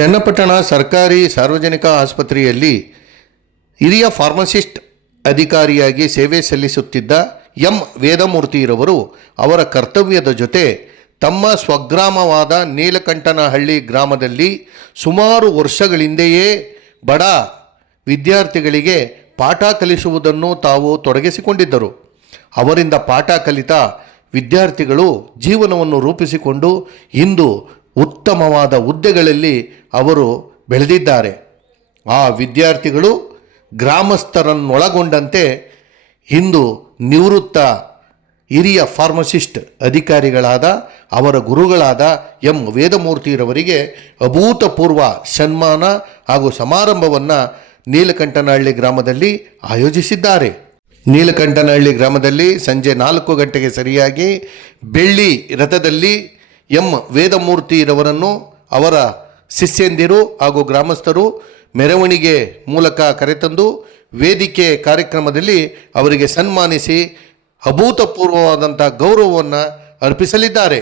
ಚನ್ನಪಟ್ಟಣ ಸರ್ಕಾರಿ ಸಾರ್ವಜನಿಕ ಆಸ್ಪತ್ರೆಯಲ್ಲಿ ಹಿರಿಯ ಫಾರ್ಮಸಿಸ್ಟ್ ಅಧಿಕಾರಿಯಾಗಿ ಸೇವೆ ಸಲ್ಲಿಸುತ್ತಿದ್ದ ಎಂ. ವೇದಮೂರ್ತಿರವರು ಅವರ ಕರ್ತವ್ಯದ ಜೊತೆ ತಮ್ಮ ಸ್ವಗ್ರಾಮವಾದ ನೀಲಕಂಠನಹಳ್ಳಿ ಗ್ರಾಮದಲ್ಲಿ ಸುಮಾರು ವರ್ಷಗಳಿಂದೆಯೇ ಬಡ ವಿದ್ಯಾರ್ಥಿಗಳಿಗೆ ಪಾಠ ಕಲಿಸುವುದನ್ನು ತಾವು ತೊಡಗಿಸಿಕೊಂಡಿದ್ದರು. ಅವರಿಂದ ಪಾಠ ಕಲಿತ ವಿದ್ಯಾರ್ಥಿಗಳು ಜೀವನವನ್ನು ರೂಪಿಸಿಕೊಂಡು ಇಂದು ಉತ್ತಮವಾದ ಹುದ್ದೆಗಳಲ್ಲಿ ಅವರು ಬೆಳೆದಿದ್ದಾರೆ. ಆ ವಿದ್ಯಾರ್ಥಿಗಳು ಗ್ರಾಮಸ್ಥರನ್ನೊಳಗೊಂಡಂತೆ ಇಂದು ನಿವೃತ್ತ ಹಿರಿಯ ಫಾರ್ಮಸಿಸ್ಟ್ ಅಧಿಕಾರಿಗಳಾದ ಅವರ ಗುರುಗಳಾದ ಎಂ. ವೇದಮೂರ್ತಿರವರಿಗೆ ಅಭೂತಪೂರ್ವ ಸನ್ಮಾನ ಹಾಗೂ ಸಮಾರಂಭವನ್ನು ನೀಲಕಂಠನಹಳ್ಳಿ ಗ್ರಾಮದಲ್ಲಿ ಆಯೋಜಿಸಿದ್ದಾರೆ. ನೀಲಕಂಠನಹಳ್ಳಿ ಗ್ರಾಮದಲ್ಲಿ ಸಂಜೆ ನಾಲ್ಕು ಗಂಟೆಗೆ ಸರಿಯಾಗಿ ಬೆಳ್ಳಿ ರಥದಲ್ಲಿ ಎಂ ವೇದಮೂರ್ತಿರವರನ್ನು ಅವರ ಶಿಷ್ಯಂದಿರು ಹಾಗೂ ಗ್ರಾಮಸ್ಥರು ಮೆರವಣಿಗೆ ಮೂಲಕ ಕರೆತಂದು ವೇದಿಕೆ ಕಾರ್ಯಕ್ರಮದಲ್ಲಿ ಅವರಿಗೆ ಸನ್ಮಾನಿಸಿ ಅಭೂತಪೂರ್ವವಾದಂಥ ಗೌರವವನ್ನು ಅರ್ಪಿಸಲಿದ್ದಾರೆ.